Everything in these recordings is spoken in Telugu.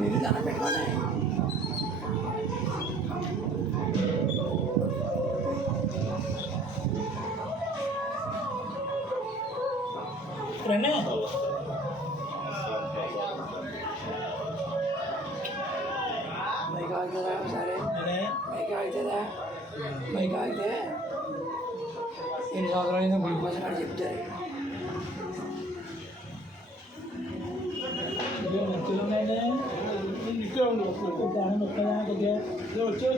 మీరు దండం పెట్టుకోండి. మైక్ ఆగుతుందా సరే మైక్ ఆగుతుందా మైక్ ఆగితే ఎన్ని సంవత్సరాలు గుడి కోసం అని చెప్తారు. ఇక్కడ వచ్చే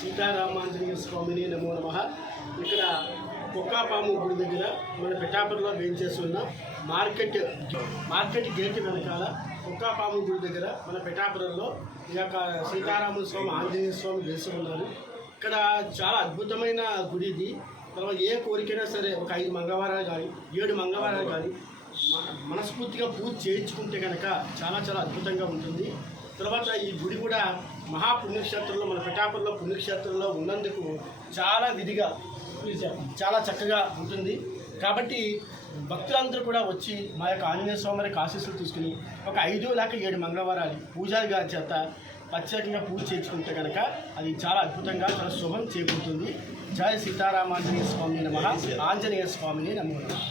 సీతారామాంజనేయ స్వామిని నమో నమః. ఇక్కడ కుక్కాపాము గుడి దగ్గర మన పిఠాపురంలో వేయించేస్తున్న మార్కెట్ గేట్ వెనకాల కుక్కాపాము గుడి దగ్గర మన పిఠాపురంలో ఈ యొక్క సీతారాముల స్వామి ఆంజనేయ స్వామి వేసి ఉన్నారు. ఇక్కడ చాలా అద్భుతమైన గుడి ఇది. తర్వాత ఏ కోరికైనా సరే ఒక 5 మంగళవారాలు కానీ 7 మంగళవారాలు కానీ మనస్ఫూర్తిగా పూజ చేయించుకుంటే కనుక చాలా చాలా అద్భుతంగా ఉంటుంది. తర్వాత ఈ గుడి కూడా మహాపుణ్యక్షేత్రంలో మన పిఠాపురంలో పుణ్యక్షేత్రంలో ఉన్నందుకు చాలా విధిగా చాలా చక్కగా ఉంటుంది. కాబట్టి భక్తులందరూ కూడా వచ్చి మా యొక్క ఆంజనేయ స్వామి వారికి ఆశీస్సులు తీసుకుని ఒక 5 లేక 7 మంగళవారాలు పూజారి గారి చేత ప్రత్యేకంగా పూజ చేయించుకుంటే కనుక అది చాలా అద్భుతంగా చాలా శుభం చేకూరుతుంది. జయ సీతారామాంజనేయ స్వామిని నమః. ఆంజనేయ స్వామిని నమో నమః.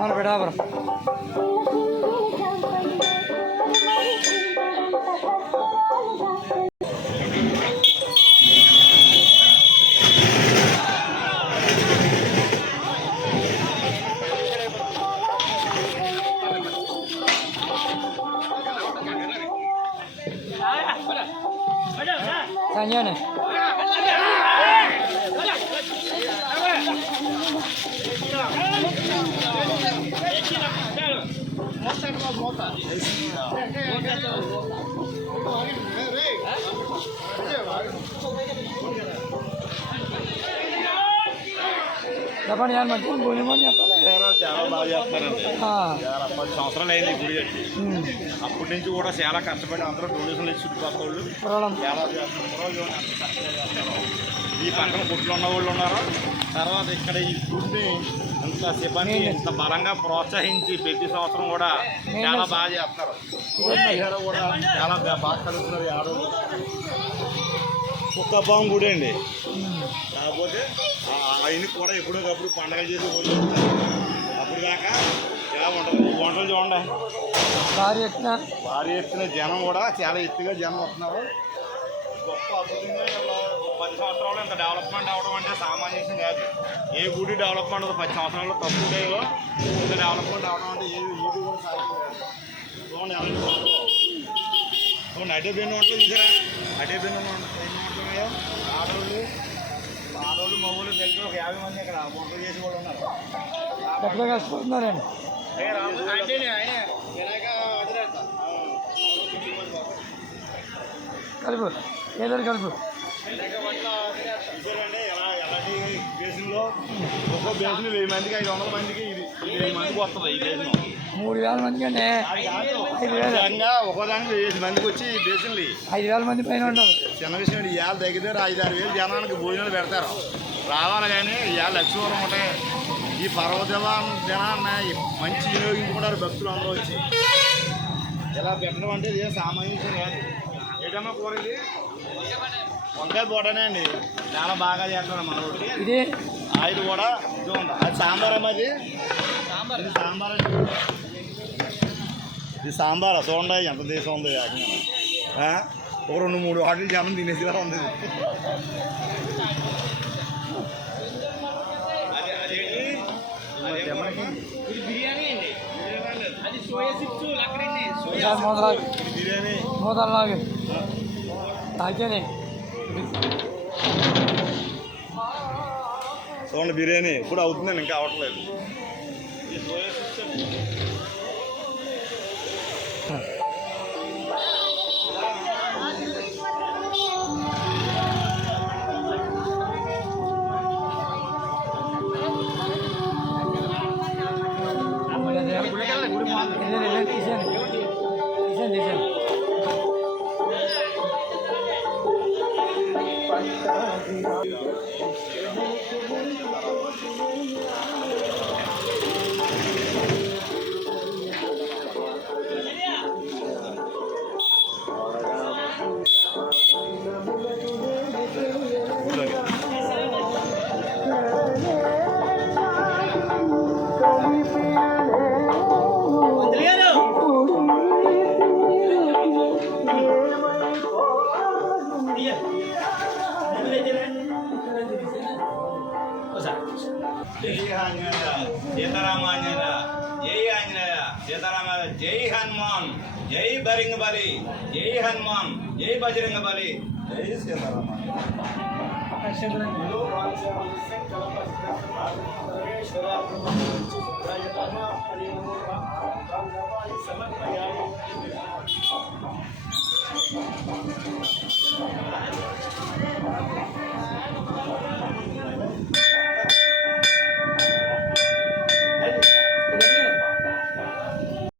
మన పిఠాపురం సంజయ్ చెప్పండి మంచి భోజనం చెప్పాలి. చాలా బాగా చేస్తారండి. 10 సంవత్సరాలు అయింది గుడి కట్టి. అప్పటి నుంచి కూడా చాలా కష్టపడి అందరూ డొనేషన్లు ఇచ్చి చుట్టుపక్కల వాళ్ళు చాలా చేస్తారు. ఈ పక్కన గుడ్లు ఉన్న వాళ్ళు ఉన్నారు. తర్వాత ఇక్కడ ఈ గుడిని ఇంత సిబ్బంది ఇంత బలంగా ప్రోత్సహించి ప్రతి సంవత్సరం కూడా చాలా బాగా చేస్తారు. కూడా చాలా బాగా కలుగుతున్నారు. ఆడవాళ్ళు కుక్కాపాము గుడి అండి. కాకపోతే ఆయనకి కూడా ఎప్పుడోకప్పుడు పండగలు చేసి వాళ్ళు అప్పుడు దాకా ఎలా ఉంటుంది. వంటలు చూడండి భారీ ఎత్తున జనం కూడా చాలా ఎత్తుగా జనం వస్తున్నారు. గొప్ప అద్భుతంగా 10 సంవత్సరాలు ఇంత డెవలప్మెంట్ అవ్వడం అంటే సామాన్యం కాదు. ఏ గుడి డెవలప్మెంట్ 10 సంవత్సరాల్లో తక్కువ డేలో ఇంత డెవలప్మెంట్ అవ్వడం అంటే ఏది కూడా సాధ్యం కాదు. చూడండి చూడండి అటే బెన్ను వంటలు చూసారా? అటే బెన్ను ఎన్ని వంటలు ఉన్నాయో. ఆడవాళ్ళు మగవాళ్ళు కలిపి ఒక 50 మంది ఇక్కడ వంటలు చేసి కూడా ఉన్నారు. కలుపు ఏదో కలుపు చూసారండి ఎలాంటి బేసిన్లో ఒక్కో బేసిన్ 1000 మందికి 500 మందికి 1000 మందికి వస్తుంది. ఈ బేసిన్ 3000 మందికి అండి. 5000 ఒక్కోదానికి 1000 మందికి వచ్చి బేసిన్లు 5000 మంది పైన ఉండదు. చిన్న విషయం. ఇవాళ దగ్గర 5-6 వేలు జనానికి భోజనాలు పెడతారు. రావాలి కానీ ఇవాళ లక్ష్మీవరం ఉంటాయి. ఈ జనాన్ని మంచి వినియోగించుకుంటారు భక్తులు అందరూ వచ్చి. ఇలా పెట్టడం అంటే ఇదే సామాన్యం కాదు. ఏటమ్మా కూర ఇది వంకాయ పూటనే అండి. చాలా బాగా చేస్తారు మన ఇది ఇది కూడా అది సాంబార్ అమ్మా ఇది సాంబార్ ఇది సాంబార్ చూడండి ఎంత దేశం ఉంది ఏకంగా ఒక 2-3 వాటిలు జనం తినేసిగా ఉంది బిర్యానీ అండి అది సోయా చిప్స్ అక్కడండి బిర్యానీ మూతలాగే తాకేనే చూడండి బిర్యానీ ఇప్పుడు అవుతుందండి ఇంకా అవ్వట్లేదు సీతారామాంజనేయ జై ఆంజనేయ సీతారామ జై హనుమాన్ జై బరింగ బలి జై హనుమాన్ జై బజరంగ బలి జై సీతారామ సమర్పయామి